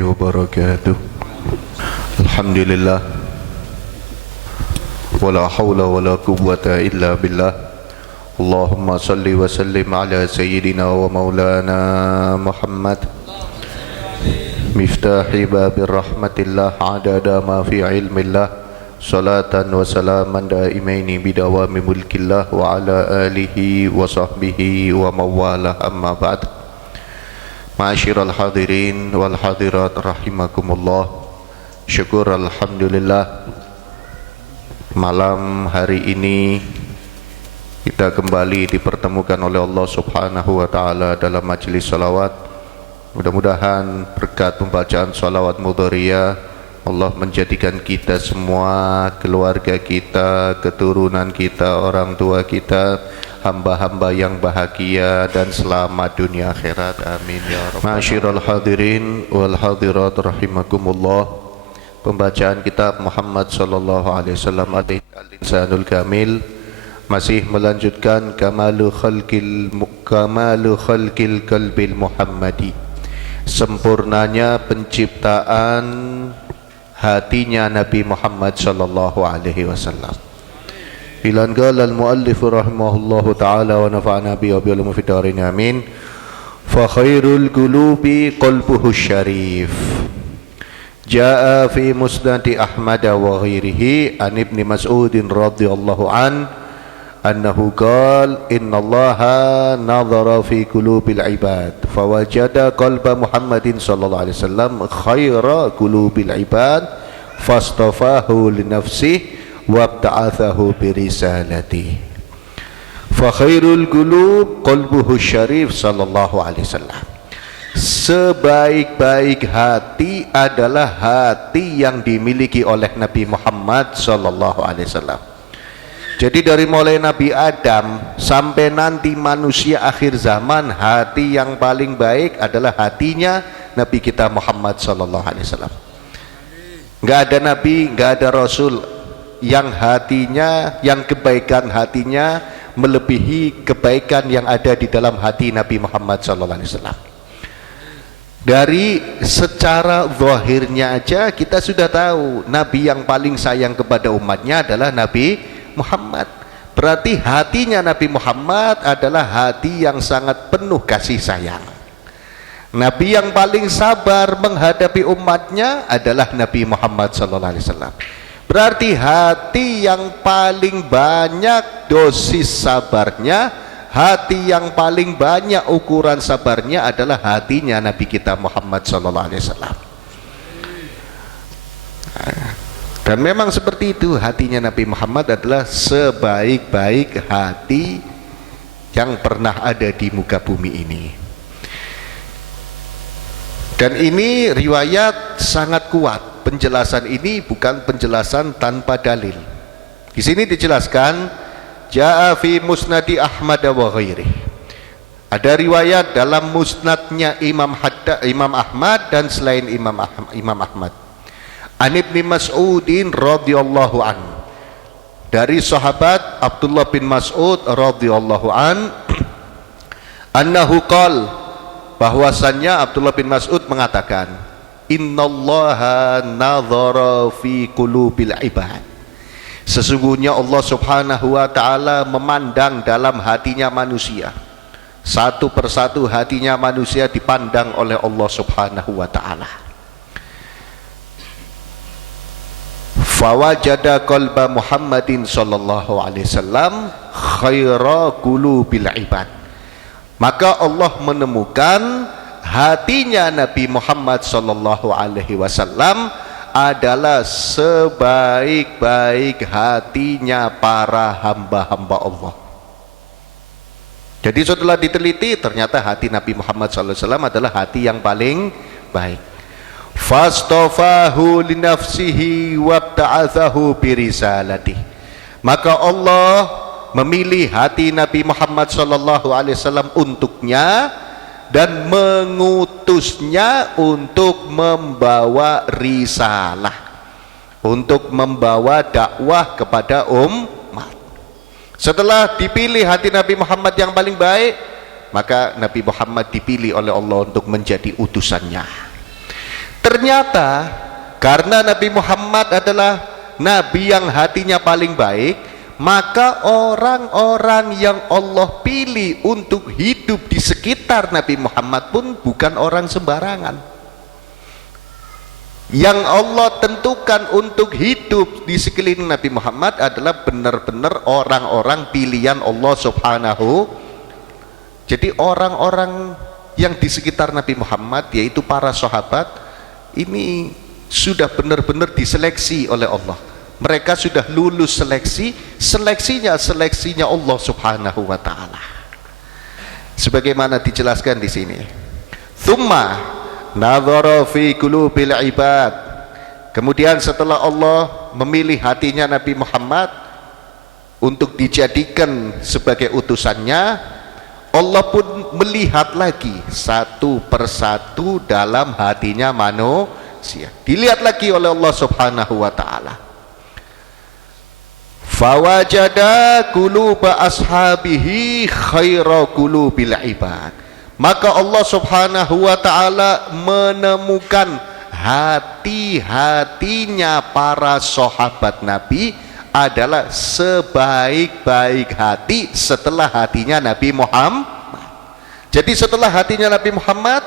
wabarakatuh. Alhamdulillah, wala hawla wala quwwata illa billah. Allahumma salli wa sallim ala sayyidina wa maulana Muhammad, miftahi babir rahmatillah, adada ma fi ilmillah, salatan wa salaman daimaini bidawami mulkillah, wa ala alihi wa sahbihi wa mawalah, amma ba'd. Ma'asyiral hadirin wal hadirat rahimakumullah. Syukur alhamdulillah, malam hari ini kita kembali dipertemukan oleh Allah Subhanahu wa taala dalam majelis salawat. Mudah-mudahan berkat pembacaan salawat mudhariyah Allah menjadikan kita semua, keluarga kita, keturunan kita, orang tua kita, hamba-hamba yang bahagia dan selamat dunia akhirat. Amin ya rabbal alamin. Ma'asyiral hadirin wal hadirat rahimakumullah. Pembacaan kitab Muhammad sallallahu alaihi wasallam Al-Insanul Kamil masih melanjutkan kamalu khalqil qalbil Muhammadi, sempurnanya penciptaan hatinya Nabi Muhammad sallallahu alaihi wasallam. Bilan qala al-muallif rahimahullahu taala wa nafa'ana bi wa bil mufidarin amin. Fa khairul qulubi qalbuhu syarif. Jaa fi musnad Ahmad wa ghairihi an Ibnu Mas'ud radhiyallahu an annahu qala innallaha nadhara fi qulubil ibad fawajada qalba Muhammadin sallallahu alaihi wasallam khaira qulubil ibad fastafahu li nafsihi wabta'athahu bi risalati. Fa khairul qulub qalbuhu syarif sallallahu alaihi wasallam. Sebaik-baik hati adalah hati yang dimiliki oleh Nabi Muhammad sallallahu alaihi wasallam. Jadi dari mulai Nabi Adam sampai nanti manusia akhir zaman, hati yang paling baik adalah hatinya Nabi kita Muhammad sallallahu alaihi wasallam. Enggak ada nabi, enggak ada rasul yang hatinya, yang kebaikan hatinya melebihi kebaikan yang ada di dalam hati Nabi Muhammad sallallahu alaihi wasallam. Dari secara zahirnya aja kita sudah tahu nabi yang paling sayang kepada umatnya adalah Nabi Muhammad. Berarti hatinya Nabi Muhammad adalah hati yang sangat penuh kasih sayang. Nabi yang paling sabar menghadapi umatnya adalah Nabi Muhammad sallallahu alaihi wasallam. Berarti hati yang paling banyak dosis sabarnya, hati yang paling banyak ukuran sabarnya adalah hatinya Nabi kita Muhammad sallallahu alaihi wasallam. Dan memang seperti itu, hatinya Nabi Muhammad adalah sebaik-baik hati yang pernah ada di muka bumi ini. Dan ini riwayat sangat kuat. Penjelasan ini bukan penjelasan tanpa dalil. Di sini dijelaskan jaa fi musnadi Ahmad wa ghairi. Ada riwayat dalam musnadnya Imam Ahmad dan selain Imam Ahmad. An Ibnu Mas'udin radhiyallahu an, dari sahabat Abdullah bin Mas'ud radhiyallahu an, annahu qala, bahwasannya Abdullah bin Mas'ud mengatakan, innallaha nadhara fi qulubil ibad, sesungguhnya Allah subhanahu wa ta'ala memandang dalam hatinya manusia. Satu persatu hatinya manusia dipandang oleh Allah subhanahu wa ta'ala. Fawajada qalba Muhammadin sallallahu alaihi wasallam khaira qulubil ibad, maka Allah menemukan hatinya Nabi Muhammad sallallahu alaihi wasallam adalah sebaik-baik hatinya para hamba-hamba Allah. Jadi setelah diteliti ternyata hati Nabi Muhammad sallallahu alaihi wasallam adalah hati yang paling baik. Fastafahu li nafsihi wabta'athahu bi risalati, maka Allah memilih hati Nabi Muhammad sallallahu alaihi wasallam untuknya dan mengutusnya untuk membawa risalah, untuk membawa dakwah kepada umat. Setelah dipilih hati Nabi Muhammad yang paling baik, maka Nabi Muhammad dipilih oleh Allah untuk menjadi utusannya. Ternyata karena Nabi Muhammad adalah Nabi yang hatinya paling baik, maka orang-orang yang Allah pilih untuk hidup di sekitar Nabi Muhammad pun bukan orang sembarangan. Yang Allah tentukan untuk hidup di sekeliling Nabi Muhammad adalah benar-benar orang-orang pilihan Allah Subhanahu. Jadi orang-orang yang di sekitar Nabi Muhammad, yaitu para sahabat, ini sudah benar-benar diseleksi oleh Allah. Mereka sudah lulus seleksinya Allah Subhanahu wa taala. Sebagaimana dijelaskan di sini. Tsumma nadhara fi qulubil ibad. Kemudian setelah Allah memilih hatinya Nabi Muhammad untuk dijadikan sebagai utusannya, Allah pun melihat lagi satu persatu dalam hatinya manusia. Dilihat lagi oleh Allah Subhanahu wa taala. Fawajada quluba ashabihi khaira qulubil ibad. Maka Allah Subhanahu wa taala menemukan hati-hatinya para sahabat Nabi adalah sebaik-baik hati setelah hatinya Nabi Muhammad. Jadi setelah hatinya Nabi Muhammad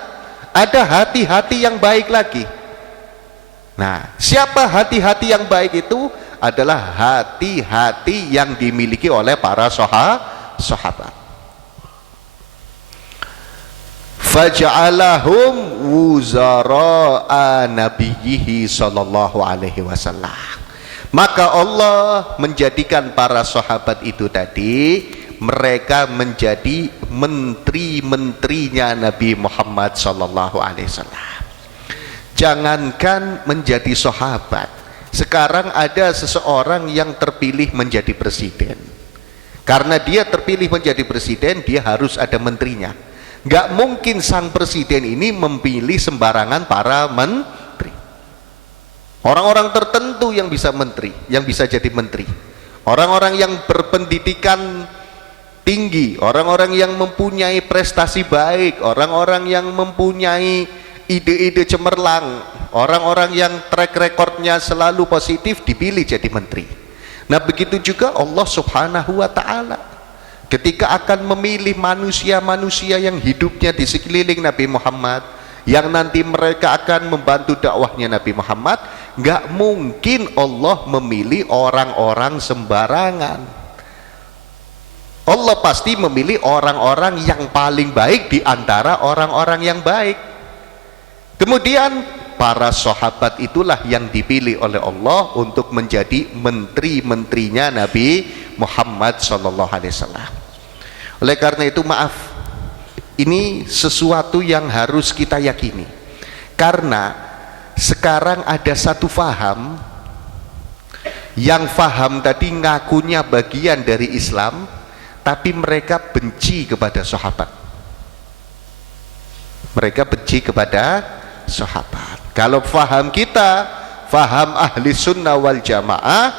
ada hati-hati yang baik lagi. Nah, siapa hati-hati yang baik itu? Adalah hati-hati yang dimiliki oleh para sahabat. Faj'alahum wuzara'a nabiyhi sallallahu alaihi wasallam. Maka Allah menjadikan para sahabat itu tadi, mereka menjadi menteri-menterinya Nabi Muhammad sallallahu alaihi wasallam. Jangankan menjadi sahabat, sekarang ada seseorang yang terpilih menjadi presiden. Karena dia terpilih menjadi presiden, dia harus ada menterinya. Nggak mungkin sang presiden ini memilih sembarangan para menteri. Orang-orang tertentu yang bisa menteri, yang bisa jadi menteri. Orang-orang yang berpendidikan tinggi, orang-orang yang mempunyai prestasi baik, orang-orang yang mempunyai ide-ide cemerlang, orang-orang yang track recordnya selalu positif dipilih jadi menteri. Nah begitu juga Allah Subhanahu wa ta'ala ketika akan memilih manusia-manusia yang hidupnya di sekeliling Nabi Muhammad, yang nanti mereka akan membantu dakwahnya Nabi Muhammad, nggak mungkin Allah memilih orang-orang sembarangan. Allah pasti memilih orang-orang yang paling baik di antara orang-orang yang baik. Kemudian para sahabat itulah yang dipilih oleh Allah untuk menjadi menteri-menterinya Nabi Muhammad sallallahu alaihi wasallam. Oleh karena itu maaf, ini sesuatu yang harus kita yakini. Karena sekarang ada satu faham, yang faham tadi ngakunya bagian dari Islam, tapi mereka benci kepada sahabat. Mereka benci kepada sahabat. Kalau faham kita, faham ahli sunnah wal jamaah,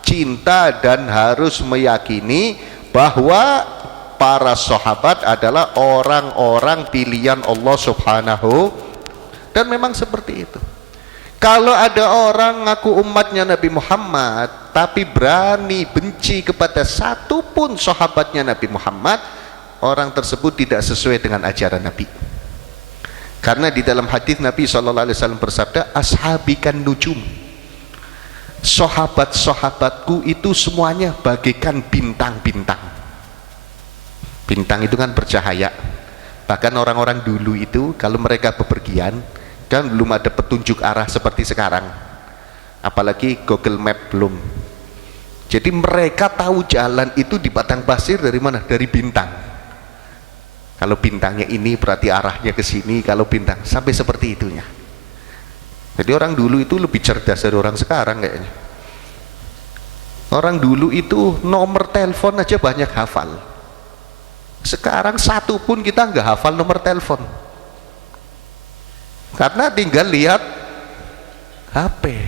cinta dan harus meyakini bahwa para sahabat adalah orang-orang pilihan Allah Subhanahu, dan memang seperti itu. Kalau ada orang ngaku umatnya Nabi Muhammad tapi berani benci kepada satu pun sahabatnya Nabi Muhammad, orang tersebut tidak sesuai dengan ajaran Nabi. Karena di dalam hadis Nabi SAW bersabda, ashabi kan nujum, sahabat-sahabatku itu semuanya bagaikan bintang-bintang. Bintang itu kan bercahaya. Bahkan orang-orang dulu itu kalau mereka bepergian, kan belum ada petunjuk arah seperti sekarang, apalagi Google Map belum. Jadi mereka tahu jalan itu di padang pasir dari mana? Dari bintang. Kalau bintangnya ini berarti arahnya ke sini, kalau bintang sampai seperti itunya. Jadi orang dulu itu lebih cerdas dari orang sekarang kayaknya. Orang dulu itu nomor telepon aja banyak hafal. Sekarang satu pun kita nggak hafal nomor telepon. Karena tinggal lihat HP.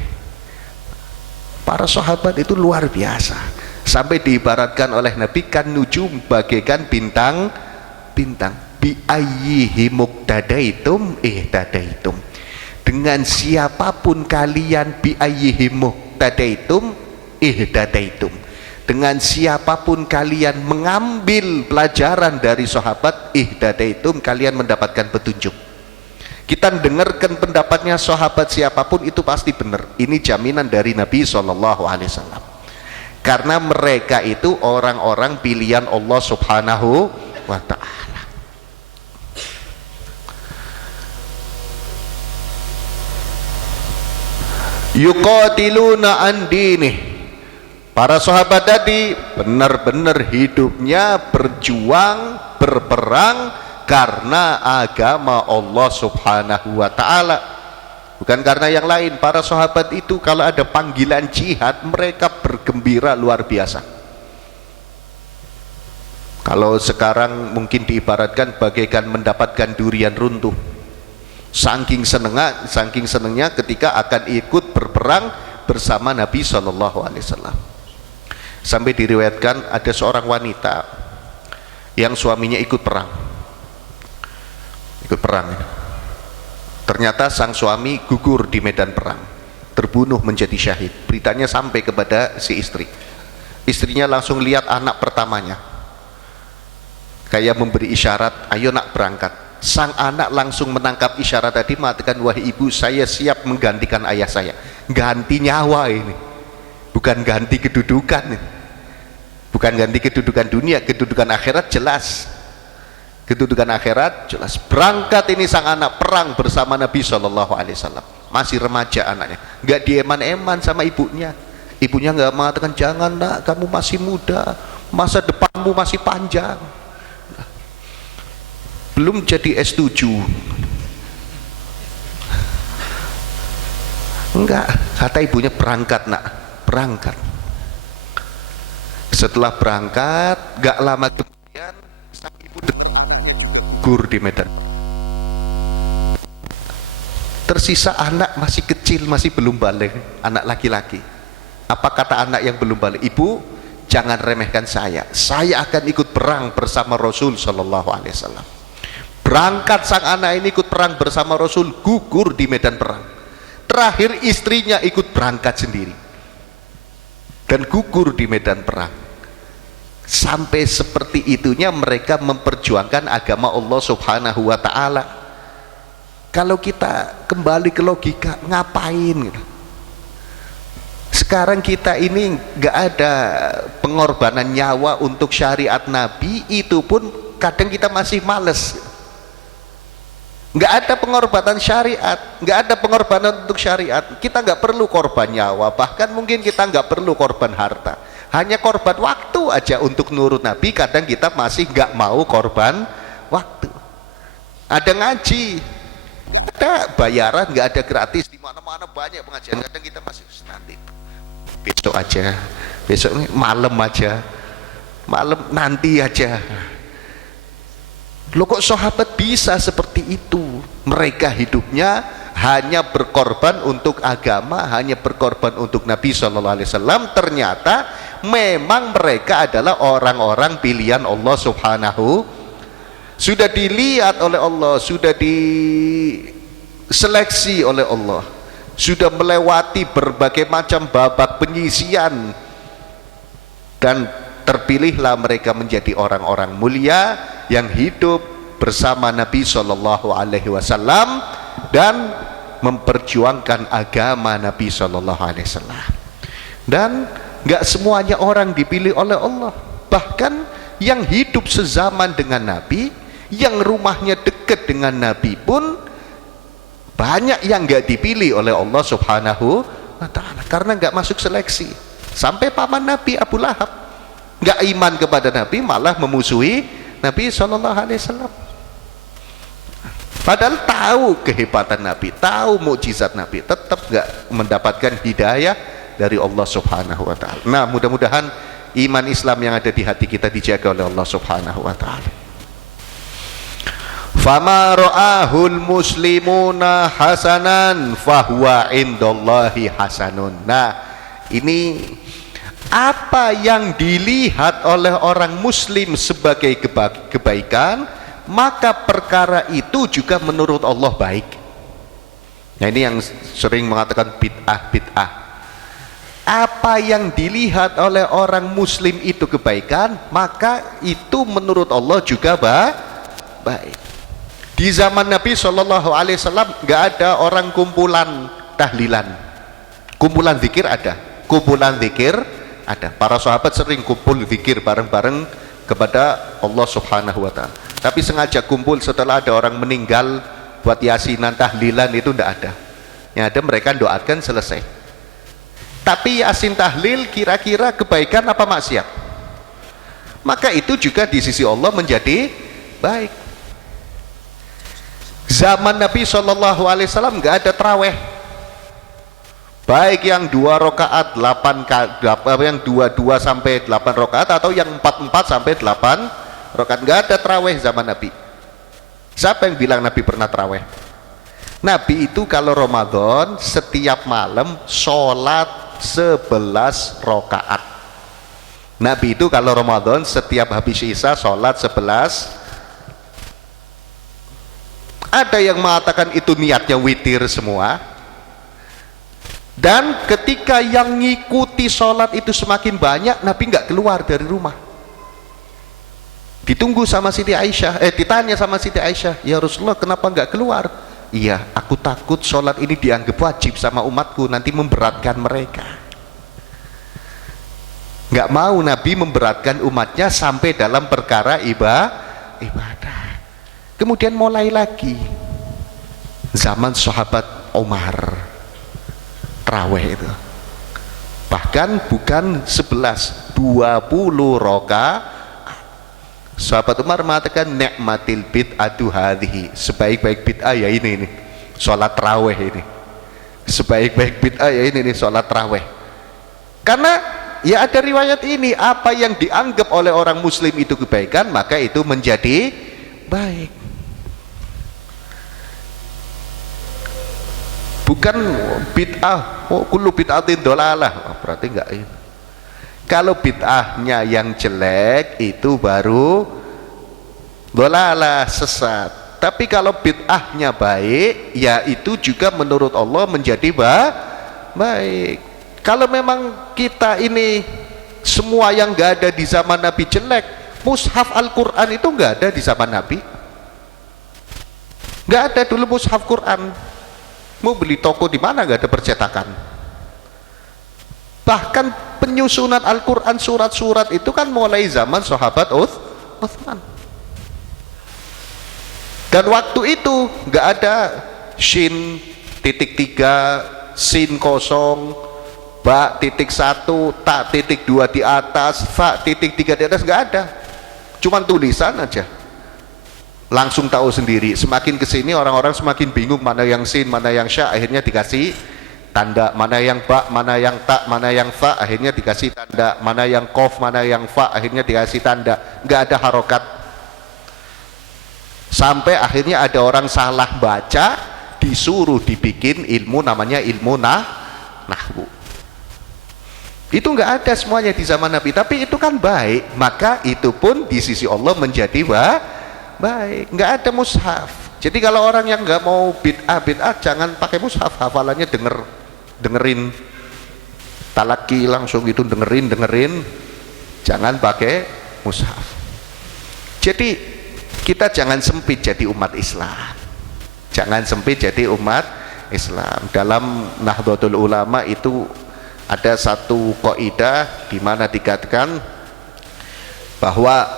Para sahabat itu luar biasa. Sampai diibaratkan oleh Nabi kan nujum, bagaikan bintang-bintang. Bi ayyihi muqtadaitum ihtadaitum. dengan siapapun kalian, bi ayyihim muhtadaitum ihtadaitum, dengan siapapun kalian mengambil pelajaran dari sahabat, ihtadaitum, kalian mendapatkan petunjuk. Kita dengarkan pendapatnya sahabat siapapun itu pasti benar. Ini jaminan dari Nabi SAW, karena mereka itu orang-orang pilihan Allah Subhanahu wa ta'ala. Yuqatiluna an dinih, para sahabat tadi benar-benar hidupnya berjuang, berperang karena agama Allah Subhanahu wa ta'ala, bukan karena yang lain. Para sahabat itu kalau ada panggilan jihad, mereka bergembira luar biasa. Kalau sekarang mungkin diibaratkan bagaikan mendapatkan durian runtuh, saking senengnya ketika akan ikut berperang bersama Nabi SAW. Sampai diriwayatkan ada seorang wanita yang suaminya ikut perang. Ternyata sang suami gugur di medan perang, terbunuh menjadi syahid. Beritanya sampai kepada si istri. Istrinya langsung lihat anak pertamanya, kayak memberi isyarat, ayo nak berangkat. Sang anak langsung menangkap isyarat tadi, mengatakan, wahai ibu, saya siap menggantikan ayah saya. Ganti nyawa ini, bukan ganti kedudukan, bukan ganti kedudukan dunia, kedudukan akhirat jelas. Kedudukan akhirat jelas. Berangkat ini sang anak perang bersama Nabi SAW. Masih remaja anaknya, nggak dieman-eman sama ibunya. Ibunya nggak mengatakan, jangan nak, kamu masih muda, masa depanmu masih panjang, belum jadi S7. Enggak, kata ibunya, berangkat nak, berangkat. Setelah berangkat, nggak lama kemudian sang ibu gugur di medan. Tersisa anak masih kecil, masih belum balik, anak laki-laki. Apa kata anak yang belum balik? Ibu, jangan remehkan saya akan ikut perang bersama Rasul SAW. Berangkat sang anak ini ikut perang bersama Rasul, gugur di medan perang. Terakhir istrinya ikut berangkat sendiri dan gugur di medan perang. Sampai seperti itunya mereka memperjuangkan agama Allah Subhanahu wa ta'ala. Kalau kita kembali ke logika, ngapain gitu? Sekarang kita ini nggak ada pengorbanan nyawa untuk syariat Nabi, itu pun kadang kita masih males. Nggak ada pengorbanan syariat, nggak ada pengorbanan untuk syariat. Kita nggak perlu korban nyawa, bahkan mungkin kita nggak perlu korban harta, hanya korban waktu aja untuk nurut Nabi. Kadang kita masih nggak mau korban waktu. Ada ngaji, ada bayaran, nggak ada gratis, di mana-mana banyak pengajian. Kadang kita masih nanti, besok aja, besok ini malam aja, malam nanti aja. Loh, kok sahabat bisa seperti itu? Mereka hidupnya hanya berkorban untuk agama, hanya berkorban untuk Nabi SAW. Ternyata memang mereka adalah orang-orang pilihan Allah Subhanahu. Sudah dilihat oleh Allah, sudah diseleksi oleh Allah, sudah melewati berbagai macam babak penyisian, dan terpilihlah mereka menjadi orang-orang mulia yang hidup bersama Nabi SAW dan memperjuangkan agama Nabi SAW. Dan nggak semuanya orang dipilih oleh Allah, bahkan yang hidup sezaman dengan Nabi, yang rumahnya dekat dengan Nabi pun banyak yang nggak dipilih oleh Allah Subhanahu wa ta'ala karena nggak masuk seleksi. Sampai paman Nabi Abu Lahab nggak iman kepada Nabi, malah memusuhi Nabi SAW. Padahal tahu kehebatan Nabi, tahu mukjizat Nabi, tetap nggak mendapatkan hidayah dari Allah Subhanahu wa ta'ala. Nah, mudah-mudahan iman Islam yang ada di hati kita dijaga oleh Allah Subhanahu wa ta'ala. Fama ra'ahul muslimuna hasanan fahuwa indallahi hasanun. Nah, ini apa yang dilihat oleh orang muslim sebagai kebaikan, maka perkara itu juga menurut Allah baik. Nah ini yang sering mengatakan bid'ah. Apa yang dilihat oleh orang muslim itu kebaikan, maka itu menurut Allah juga baik. Di zaman Nabi SAW nggak ada orang kumpulan tahlilan, kumpulan zikir ada, para sahabat sering kumpul zikir bareng-bareng kepada Allah Subhanahu wa Ta'ala. Tapi sengaja kumpul setelah ada orang meninggal buat yasinan tahlilan itu tidak ada. Yang ada mereka doakan selesai. Tapi yasin tahlil kira-kira kebaikan apa maksiat? Maka itu juga di sisi Allah menjadi baik. Zaman Nabi SAW nggak ada taraweh, baik yang 2 rakaat 8 yang 22 sampai 8 rakaat atau yang 44 sampai 8 rakaat. Nggak ada taraweh zaman Nabi. Siapa yang bilang Nabi pernah taraweh? Nabi itu kalau Ramadan setiap malam sholat 11 rakaat. Nabi itu kalau Ramadan setiap habis Isya sholat 11. Ada yang mengatakan itu niatnya witir semua. Dan ketika yang ngikuti sholat itu semakin banyak, Nabi nggak keluar dari rumah. Ditunggu sama Siti Aisyah, ditanya sama Siti Aisyah, ya Rasulullah kenapa nggak keluar? Iya, aku takut sholat ini dianggap wajib sama umatku, nanti memberatkan mereka. Nggak mau Nabi memberatkan umatnya sampai dalam perkara ibadah. Kemudian mulai lagi zaman sahabat Umar tarawih itu, bahkan bukan 11, 20 rakaat. Sahabat Umar mengatakan ni'matil bid'atu hadhihi, sebaik-baik bid'ah ya ini sholat tarawih ini, sebaik-baik bid'ah ya ini sholat tarawih. Karena ya ada riwayat ini, apa yang dianggap oleh orang muslim itu kebaikan maka itu menjadi baik. Bukan bid'ah, kullu bid'atin dolalah, berarti enggak ini. Kalau bid'ahnya yang jelek itu baru dolalah, sesat. Tapi kalau bid'ahnya baik, ya itu juga menurut Allah menjadi baik. Kalau memang kita ini semua yang enggak ada di zaman Nabi jelek, mushaf Al-Quran itu enggak ada di zaman Nabi. Enggak ada dulu mushaf Quran. Mau beli toko di mana enggak ada percetakan. Bahkan penyusunan Al-Quran surat-surat itu kan mulai zaman sahabat Utsman. Dan waktu itu nggak ada shin titik 3, sin kosong, ba titik 1, ta titik 2 di atas, fa titik 3 di atas, nggak ada. Cuman tulisan aja. Langsung tahu sendiri. Semakin kesini orang-orang semakin bingung mana yang sin, mana yang sya, akhirnya dikasih tanda, mana yang ba, mana yang ta, mana yang fa, akhirnya dikasih tanda, mana yang kof, mana yang fa, akhirnya dikasih tanda. Nggak ada harokat. Sampai akhirnya ada orang salah baca, disuruh dibikin ilmu namanya ilmu nahwu. Itu nggak ada semuanya di zaman Nabi, tapi itu kan baik, maka itu pun di sisi Allah menjadi baik. Nggak ada mushaf. Jadi kalau orang yang nggak mau bid'ah jangan pakai mushaf, hafalannya dengerin talaki langsung itu, dengerin, jangan pakai mushaf. Jadi kita jangan sempit jadi umat Islam, jangan sempit jadi umat Islam. Dalam Nahdlatul Ulama itu ada satu kaidah di mana dikatakan bahwa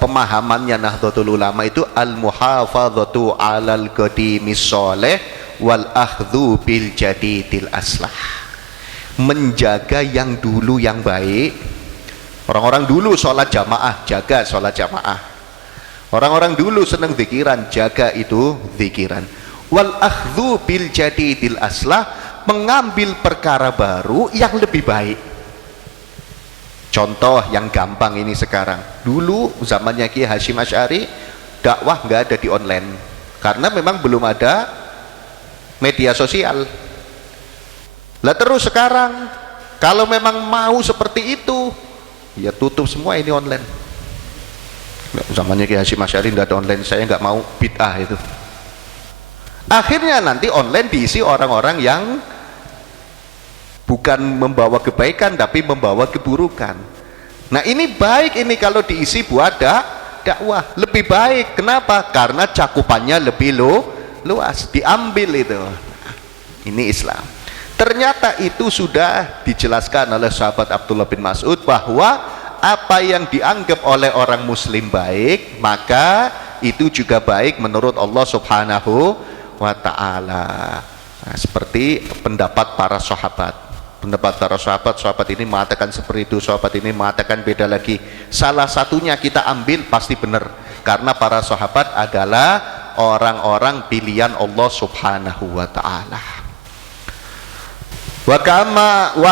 pemahamannya Nahdlatul Ulama itu al-muhafadzatu 'alal qadimis shalih wal akhdhu bil jadidil aslah. Menjaga yang dulu yang baik. Orang-orang dulu sholat jamaah, jaga sholat jamaah. Orang-orang dulu senang zikiran, jaga itu zikiran. Wal akhdhu bil jadidil aslah, mengambil perkara baru yang lebih baik. Contoh yang gampang ini sekarang. Dulu zamannya Kiai Hasyim Asy'ari dakwah nggak ada di online karena memang belum ada media sosial. Lah terus sekarang kalau memang mau seperti itu ya tutup semua ini online. Zamannya Kiai Hasyim Asy'ari nggak ada online, saya nggak mau bid'ah itu. Akhirnya nanti online diisi orang-orang yang bukan membawa kebaikan tapi membawa keburukan. Nah ini baik ini kalau diisi buat dakwah, lebih baik. Kenapa? Karena cakupannya lebih luas, diambil itu. Ini Islam. Ternyata itu sudah dijelaskan oleh sahabat Abdullah bin Mas'ud bahwa apa yang dianggap oleh orang muslim baik, maka itu juga baik menurut Allah Subhanahu wa ta'ala. Nah, seperti pendapat para sahabat. Pendapat para sahabat ini mengatakan seperti itu, sahabat ini mengatakan beda lagi. Salah satunya kita ambil pasti benar, karena para sahabat adalah orang-orang pilihan Allah Subhanahu wa ta'ala. Wa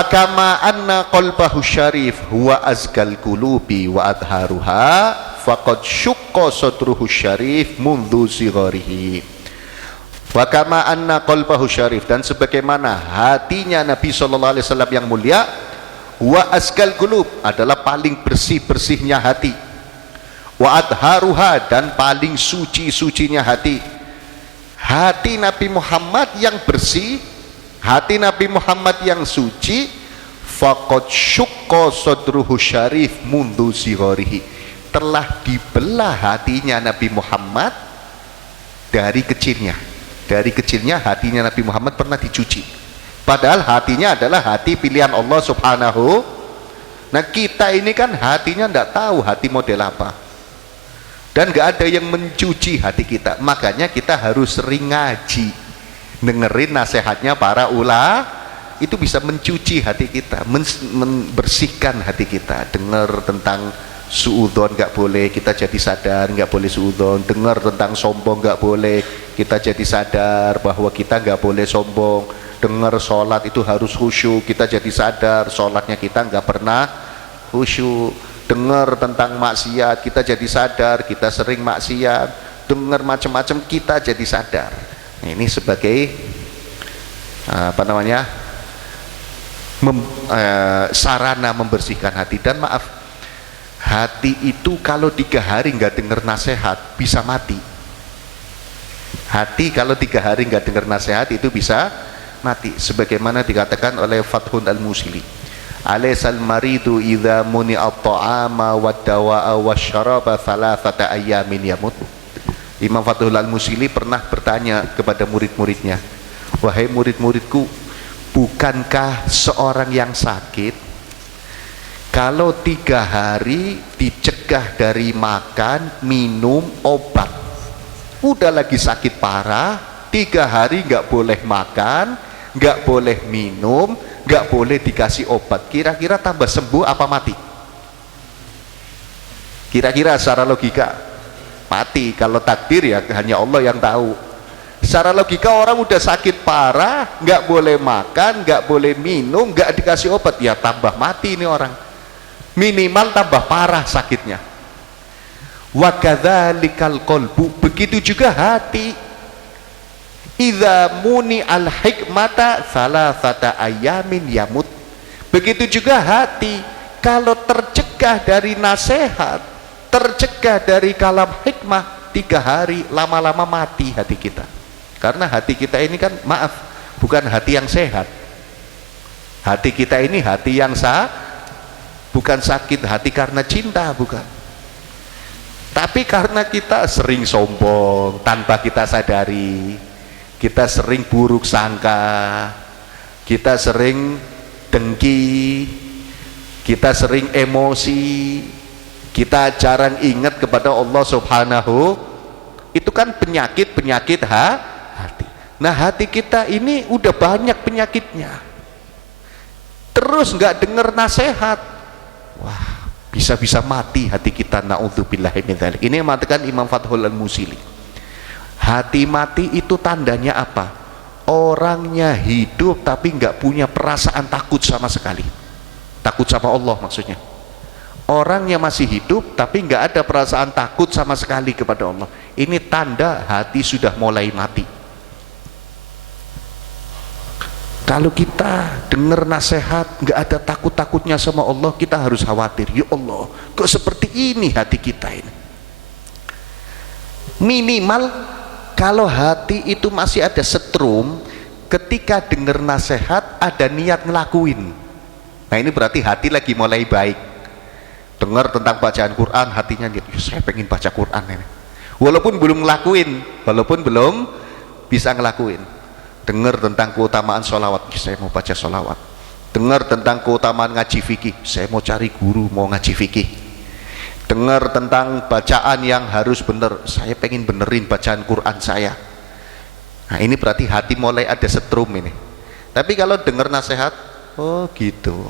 kama anna qalbahu syarif huwa azkal qulubi wa adharuha faqad syukka sadruhu syarif mundhu sigharihi. Wa kama anna qalbahu syarif, dan sebagaimana hatinya Nabi SAW yang mulia, wa azkal qulub adalah paling bersih-bersihnya hati, wa adharuha dan paling suci-sucinya hati. Hati Nabi Muhammad yang bersih, hati Nabi Muhammad yang suci, faqad syukka sadruhu syarif mundhu sigharihi, telah dibelah hatinya Nabi Muhammad dari kecilnya. Dari kecilnya hatinya Nabi Muhammad pernah dicuci, padahal hatinya adalah hati pilihan Allah Subhanahu. Nah kita ini kan hatinya tidak tahu hati model apa, dan nggak ada yang mencuci hati kita. Makanya kita harus sering ngaji, dengerin nasihatnya para ulama, itu bisa mencuci hati kita, membersihkan hati kita. Dengar tentang suudzon nggak boleh, kita jadi sadar nggak boleh suudzon. Dengar tentang sombong nggak boleh, kita jadi sadar bahwa kita nggak boleh sombong. Dengar sholat itu harus khusyuk, kita jadi sadar sholatnya kita nggak pernah khusyuk. Dengar tentang maksiat, kita jadi sadar kita sering maksiat. Dengar macam-macam, kita jadi sadar. Nah, ini sebagai sarana membersihkan hati. Dan maaf, hati itu kalau 3 hari nggak dengar nasihat bisa mati. Hati kalau 3 hari nggak dengar nasihat itu bisa mati, sebagaimana dikatakan oleh Fathun al-Musili, alaysal maridu idza muni'a at-ta'ama wad-dawa'a wasyaraba thalathata ayyamin yamut. Imam Fathul al-Musili pernah bertanya kepada murid-muridnya, wahai murid-muridku, bukankah seorang yang sakit kalau 3 hari dicegah dari makan, minum, obat, udah lagi sakit parah, 3 hari nggak boleh makan, nggak boleh minum, nggak boleh dikasih obat, kira-kira tambah sembuh apa mati? Kira-kira secara logika mati. Kalau takdir ya hanya Allah yang tahu. Secara logika orang udah sakit parah, nggak boleh makan, nggak boleh minum, nggak dikasih obat, ya tambah mati ini orang, minimal tambah parah sakitnya. Wa kadzalikal qalbu, begitu juga hati. Idza muni al hikmata salasata ayamin yamut, begitu juga hati kalau tercegah dari nasihat, tercegah dari kalam hikmah, 3 hari lama-lama mati hati kita. Karena hati kita ini kan, maaf, bukan hati yang sehat. Hati kita ini hati yang bukan sakit hati karena cinta, bukan, tapi karena kita sering sombong tanpa kita sadari, kita sering buruk sangka, kita sering dengki, kita sering emosi, kita jarang ingat kepada Allah Subhanahu. Itu kan penyakit hati. Nah hati kita ini udah banyak penyakitnya, terus nggak dengar nasihat, wah bisa-bisa mati hati kita, naudzubillahi min dzalik. Ini yang mengatakan Imam Fathul al-Musili. Hati mati itu tandanya apa? Orangnya hidup tapi nggak punya perasaan takut sama sekali. Takut sama Allah maksudnya. Orangnya masih hidup tapi nggak ada perasaan takut sama sekali kepada Allah. Ini tanda hati sudah mulai mati. Kalau kita dengar nasihat nggak ada takut-takutnya sama Allah, kita harus khawatir, ya Allah, kok seperti ini hati kita ini. Minimal Kalau hati itu masih ada setrum, ketika dengar nasihat ada niat ngelakuin, nah ini berarti hati lagi mulai baik. Dengar tentang bacaan Quran, hatinya niat, saya pengen baca Quran ini, walaupun belum ngelakuin, walaupun belum bisa ngelakuin. Dengar tentang keutamaan sholawat, saya mau baca sholawat. Dengar tentang keutamaan ngaji fikih, saya mau cari guru, mau ngaji fikih. Dengar tentang bacaan yang harus benar, saya pengen benerin bacaan Quran saya. Nah ini berarti hati mulai ada setrum ini. Tapi kalau dengar nasihat, oh gitu,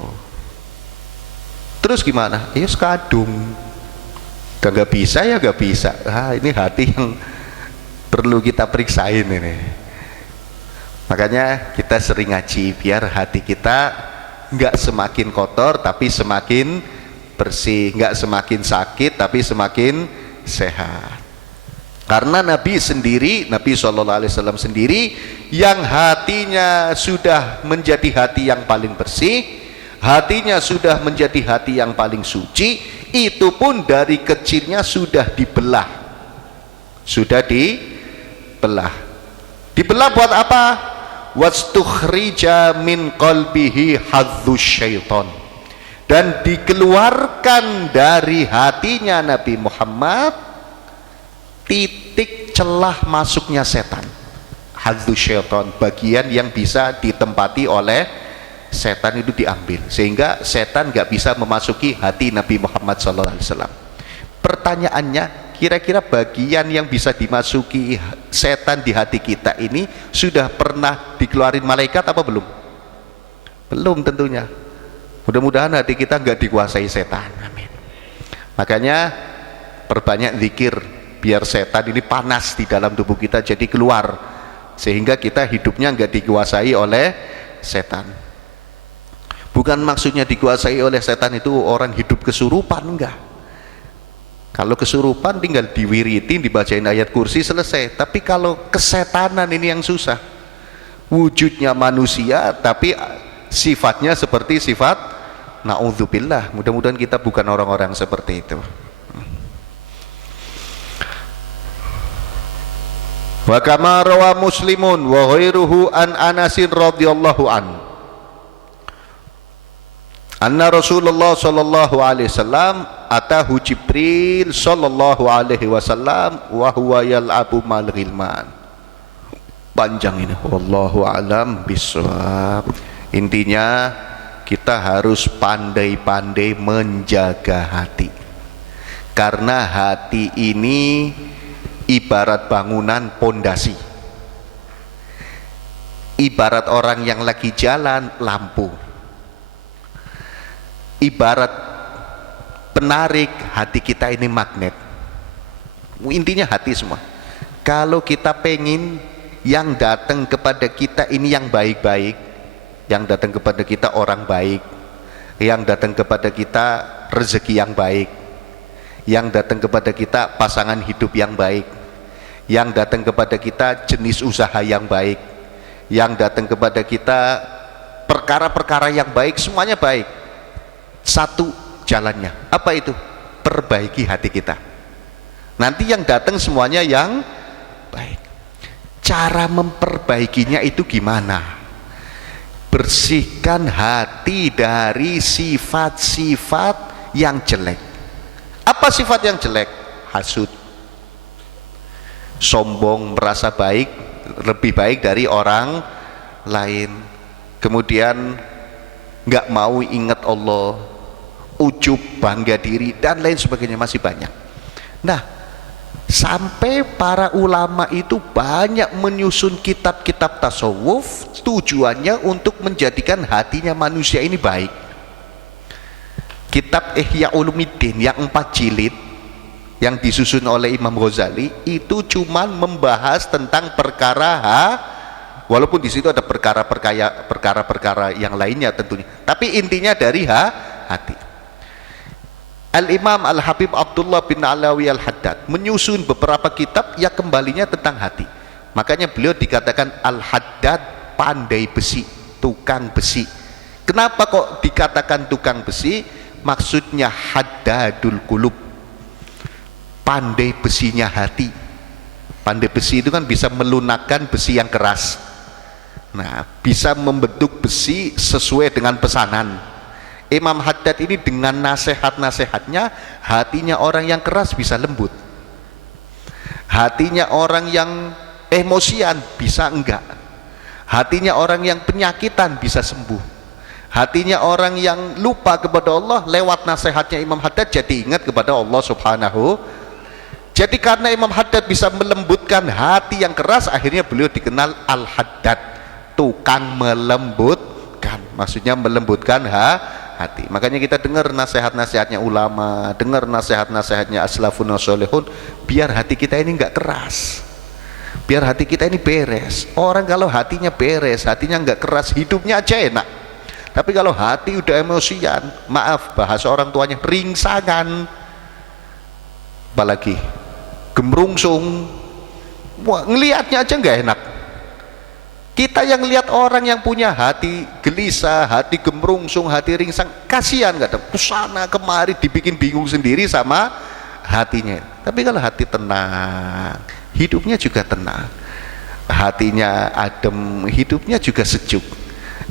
terus gimana? Ya sekadung, gak bisa ya gak bisa. Ini hati yang perlu kita periksain ini. Makanya kita sering ngaji biar hati kita nggak semakin kotor tapi semakin bersih, nggak semakin sakit tapi semakin sehat. Karena Nabi sendiri, Nabi SAW sendiri yang hatinya sudah menjadi hati yang paling bersih, hatinya sudah menjadi hati yang paling suci, itu pun dari kecilnya sudah dibelah. Sudah dibelah. Dibelah buat apa? Wastukhrija min qalbihi hadzus syaiton, dan dikeluarkan dari hatinya Nabi Muhammad titik celah masuknya setan. Hadzus syaiton, bagian yang bisa ditempati oleh setan itu diambil, sehingga setan nggak bisa memasuki hati Nabi Muhammad SAW. Pertanyaannya, kira-kira bagian yang bisa dimasuki setan di hati kita ini sudah pernah dikeluarin malaikat apa belum? Belum tentunya. Mudah-mudahan hati kita nggak dikuasai setan. Amin. Makanya perbanyak zikir biar setan ini panas di dalam tubuh kita jadi keluar, sehingga kita hidupnya nggak dikuasai oleh setan. Bukan maksudnya dikuasai oleh setan itu orang hidup kesurupan, enggak. Kalau kesurupan tinggal diwiritin, dibacain ayat kursi, selesai. Tapi kalau kesetanan ini yang susah. Wujudnya manusia tapi sifatnya seperti sifat naudzubillah. Mudah-mudahan kita bukan orang-orang seperti itu. Wa kama rawa Muslimun wa ghairuhu an Anasin radhiyallahu an anna Rasulullah sallallahu alaihi wasallam atahu Jibril sallallahu alaihi wasallam wa huwa yal'abu mal ghilman. Panjang ini, wallahu alam bisawab. Intinya kita harus pandai-pandai menjaga hati, karena hati ini ibarat bangunan pondasi, ibarat orang yang lagi jalan lampu, ibarat penarik hati kita ini magnet. Intinya hati semua. Kalau kita pengen yang datang kepada kita ini yang baik-baik, yang datang kepada kita orang baik, yang datang kepada kita rezeki yang baik, yang datang kepada kita pasangan hidup yang baik, yang datang kepada kita jenis usaha yang baik, yang datang kepada kita perkara-perkara yang baik, semuanya baik. Satu jalannya, apa itu? Perbaiki hati kita. Nanti yang datang semuanya yang baik. Cara memperbaikinya itu gimana? Bersihkan hati dari sifat-sifat yang jelek. Apa sifat yang jelek? Hasud, sombong, merasa baik, lebih baik dari orang lain, kemudian nggak mau ingat Allah, ujub, bangga diri, dan lain sebagainya, masih banyak. Nah, sampai para ulama itu banyak menyusun kitab-kitab tasawuf, tujuannya untuk menjadikan hatinya manusia ini baik. Kitab Ihya Ulumuddin yang 4 jilid yang disusun oleh Imam Ghazali itu cuman membahas tentang perkara walaupun di situ ada perkara-perkara yang lainnya tentunya, tapi intinya dari hati. Al-Imam Al-Habib Abdullah bin Alawi Al-Haddad menyusun beberapa kitab yang kembalinya tentang hati. Makanya beliau dikatakan Al-Haddad, pandai besi, tukang besi. Kenapa kok dikatakan tukang besi? Maksudnya haddadul qulub, pandai besinya hati. Pandai besi itu kan bisa melunakkan besi yang keras. Nah, bisa membentuk besi sesuai dengan pesanan. Imam Haddad ini dengan nasihat-nasihatnya, hatinya orang yang keras bisa lembut. Hatinya orang yang emosian bisa enggak. Hatinya orang yang penyakitan bisa sembuh. Hatinya orang yang lupa kepada Allah lewat nasihatnya Imam Haddad jadi ingat kepada Allah Subhanahu. Jadi karena Imam Haddad bisa melembutkan hati yang keras, akhirnya beliau dikenal Al-Haddad, tukang melembutkan. Maksudnya melembutkan hati. Makanya kita dengar nasihat-nasihatnya ulama, dengar nasihat-nasihatnya aslafun sholihun, biar hati kita ini enggak keras, biar hati kita ini beres. Orang kalau hatinya beres, hatinya enggak keras, hidupnya aja enak. Tapi kalau hati udah emosian, maaf bahasa orang tuanya, ringsangan, apalagi gemrungsung, wah, ngelihatnya aja nggak enak. Kita yang lihat orang yang punya hati gelisah, hati gemrungsung, hati ringsang, kasihan, nggak ada pusana kemari dibikin bingung sendiri sama hatinya. Tapi kalau hati tenang, hidupnya juga tenang, hatinya adem, hidupnya juga sejuk,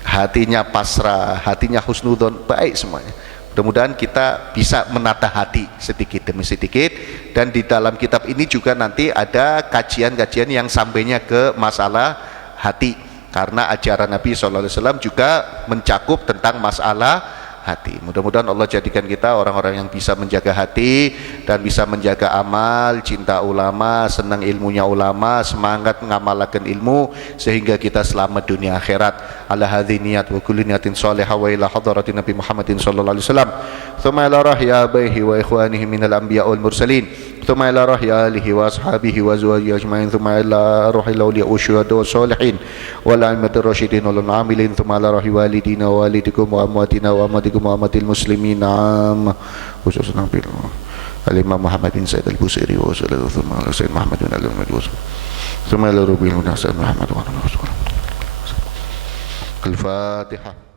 hatinya pasrah, hatinya husnudzon, baik semuanya. Mudah-mudahan kita bisa menata hati sedikit demi sedikit, dan di dalam kitab ini juga nanti ada kajian-kajian yang sampainya ke masalah hati, karena ajaran Nabi SAW juga mencakup tentang masalah hati. Mudah-mudahan Allah jadikan kita orang-orang yang bisa menjaga hati dan bisa menjaga amal, cinta ulama, senang ilmunya ulama, semangat mengamalkan ilmu sehingga kita selamat dunia akhirat. Ala hadhi niyat wa kulli niyatin salihah wa ila hadratin Nabi Muhammadin sallallahu alaihi wasallam. Thumma ila rahya abihi wa ikhwanihi minal anbiya wal mursalin. Thumma ila rahya alihi wa ashabihi wa azwajihi ajma'in. Thumma ila rahya awliya usyuhada wa salihin wal a'immatir rasyidin wal amilin. Thumma ila rahya walidina wa walidikum wa amwatina wa amwatikum wa amwatil muslimin amma khususnya bil Al-Imam Muhammadin Sayyid Al-Busiri wa sallallahu alaihi wa sallam Muhammadun al-Muhammad wa sallallahu alaihi wa sallam Muhammad wa sallallahu alaihi wa sallam Al-Fatihah.